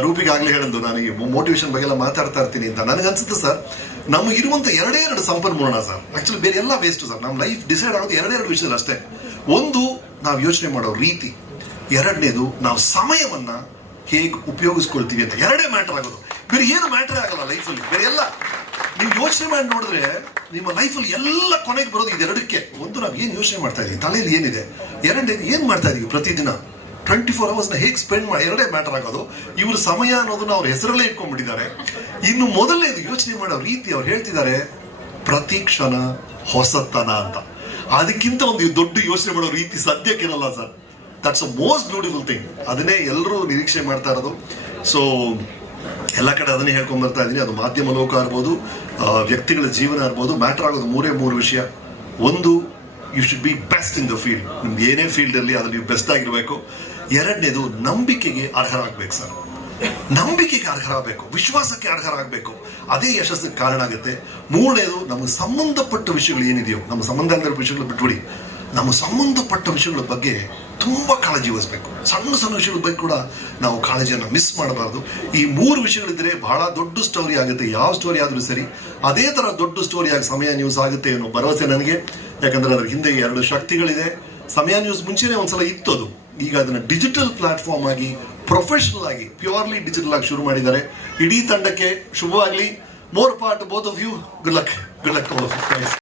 ರೂಪಿಗೆ ಹೇಳಿದ್ದು ನಾನು ಈ ಮೋಟಿವೇಶನ್ ಬಗ್ಗೆ ಎಲ್ಲ ಮಾತಾಡ್ತಾ ಇರ್ತೀನಿ ಅಂತ ನನಗನ್ಸುತ್ತೆ ಸರ್. ನಮಗಿರುವಂತ ಎರಡೇ ಎರಡು ಸಂಪನ್ಮೂಲನ ಸರ್. ಆಕ್ಚುಲಿ ಬೇರೆ ಎಲ್ಲ ವೇಸ್ಟ್ ಸರ್. ನಮ್ಮ ಲೈಫ್ ಡಿಸೈಡ್ ಆಗೋದು ಎರಡೆರಡು ವಿಷಯದಲ್ಲಿ ಅಷ್ಟೇ. ಒಂದು, ನಾವು ಯೋಚನೆ ಮಾಡೋ ರೀತಿ. ಎರಡನೇದು, ನಾವು ಸಮಯವನ್ನ ಹೇಗೆ ಉಪಯೋಗಿಸ್ಕೊಳ್ತೀವಿ ಅಂತ. ಎರಡೇ ಮ್ಯಾಟರ್ ಆಗೋದು. ಬೇರೆ ಏನು ಮ್ಯಾಟರ್ ಆಗಲ್ಲ ಲೈಫಲ್ಲಿ ಬೇರೆ ಎಲ್ಲ. ನೀವು ಯೋಚನೆ ಮಾಡಿ ನೋಡಿದ್ರೆ ನಿಮ್ಮ ಲೈಫಲ್ಲಿ ಎಲ್ಲ ಕೊನೆಗೆ ಬರೋದು ಇದೆರಡಕ್ಕೆ. ಒಂದು, ನಾವು ಏನು ಯೋಚನೆ ಮಾಡ್ತಾ ಇದೀವಿ? ತಲೆಯಲ್ಲಿ ಏನಿದೆ? ಎರಡನೇದು ಏನು ಮಾಡ್ತಾ ಇದೀವಿ ಪ್ರತಿದಿನ? ಟ್ವೆಂಟಿ ಫೋರ್ ಅವರ್ಸ್ನ ಹೇಗೆ ಸ್ಪೆಂಡ್ ಮಾಡಿ ಎರಡೇ ಮ್ಯಾಟರ್ ಆಗೋದು. ಇವ್ರ ಸಮಯ ಅನ್ನೋದನ್ನ ಅವ್ರ ಹೆಸರಲ್ಲೇ ಇಟ್ಕೊಂಡ್ಬಿಟ್ಟಿದ್ದಾರೆ. ಇನ್ನು ಮೊದಲನೇದು ಯೋಚನೆ ಮಾಡೋ ರೀತಿ ಅವ್ರು ಹೇಳ್ತಿದ್ದಾರೆ, ಪ್ರತಿ ಕ್ಷಣ ಹೊಸತನ ಅಂತ. ಅದಕ್ಕಿಂತ ಒಂದು ದೊಡ್ಡ ಯೋಚನೆ ಮಾಡೋ ರೀತಿ ಸದ್ಯಕ್ಕಿರಲ್ಲ sir. That's a most beautiful thing ಅದನ್ನೇ ಎಲ್ಲರೂ ನಿರೀಕ್ಷೆ ಮಾಡ್ತಾ ಇರೋದು. ಸೊ ಎಲ್ಲ ಕಡೆ ಅದನ್ನೇ ಹೇಳ್ಕೊಂಡ್ ಬರ್ತಾ ಇದ್ದೀನಿ. ಅದು ಮಾಧ್ಯಮ ಲೋಕ ಇರ್ಬೋದು ವ್ಯಕ್ತಿಗಳ ಜೀವನ ಇರ್ಬೋದು ಮ್ಯಾಟರ್ ಆಗೋದು ಮೂರೇ ಮೂರು ವಿಷಯ. ಒಂದು you should be best in the field ನಿಮ್ಗೆ ಏನೇ ಫೀಲ್ಡ್ ಅಲ್ಲಿ ಅದ್ರಲ್ಲಿ ನೀವು ಬೆಸ್ಟ್ ಆಗಿರಬೇಕು. ಎರಡನೇದು ನಂಬಿಕೆಗೆ ಅರ್ಹರಾಗಬೇಕು ಸರ್. ನಂಬಿಕೆಗೆ ಅರ್ಹರಾಗಬೇಕು. ವಿಶ್ವಾಸಕ್ಕೆ ಅರ್ಹರಾಗಬೇಕು. ಅದೇ ಯಶಸ್ಸಿಗೆ ಕಾರಣ ಆಗುತ್ತೆ. ಮೂರನೇದು ನಮಗೆ ಸಂಬಂಧಪಟ್ಟ ವಿಷಯಗಳು ಏನಿದೆಯೋ, ನಮ್ಮ ಸಂಬಂಧ ಇಲ್ಲದ ವಿಷಯಗಳು ಬಿಟ್ಬಿಡಿ. ನಮ್ಮ ಸಂಬಂಧಪಟ್ಟ ವಿಷಯಗಳ ಬಗ್ಗೆ ತುಂಬಾ ಕಾಳಜಿ ವಹಿಸ್ಬೇಕು. ಸಣ್ಣ ಸಣ್ಣ ವಿಷಯಗಳ ಬಗ್ಗೆ ಕೂಡ ನಾವು ಕಾಳಜಿಯನ್ನು ಮಿಸ್ ಮಾಡಬಾರ್ದು. ಈ ಮೂರು ವಿಷಯಗಳಿದ್ರೆ ಬಹಳ ದೊಡ್ಡ ಸ್ಟೋರಿ ಆಗುತ್ತೆ. ಯಾವ ಸ್ಟೋರಿ ಆದರೂ ಸರಿ. ಅದೇ ಥರ ದೊಡ್ಡ ಸ್ಟೋರಿ ಆಗಿ ಸಮಯ ನ್ಯೂಸ್ ಆಗುತ್ತೆ ಅನ್ನೋ ಭರವಸೆ ನನಗೆ. ಯಾಕಂದರೆ ಅದರ ಹಿಂದೆ ಎರಡು ಶಕ್ತಿಗಳಿದೆ. ಸಮಯ ನ್ಯೂಸ್ ಮುಂಚೆನೇ ಒಂದ್ಸಲ ಇತ್ತು ಅದು. ಈಗ ಅದನ್ನು ಡಿಜಿಟಲ್ ಪ್ಲಾಟ್ಫಾರ್ಮ್ ಆಗಿ ಪ್ರೊಫೆಷನಲ್ ಆಗಿ ಪ್ಯೂರ್ಲಿ ಡಿಜಿಟಲ್ ಆಗಿ ಶುರು ಮಾಡಿದ್ದಾರೆ. ಇಡೀ ತಂಡಕ್ಕೆ ಶುಭವಾಗಲಿ. More part both of you good luck good luck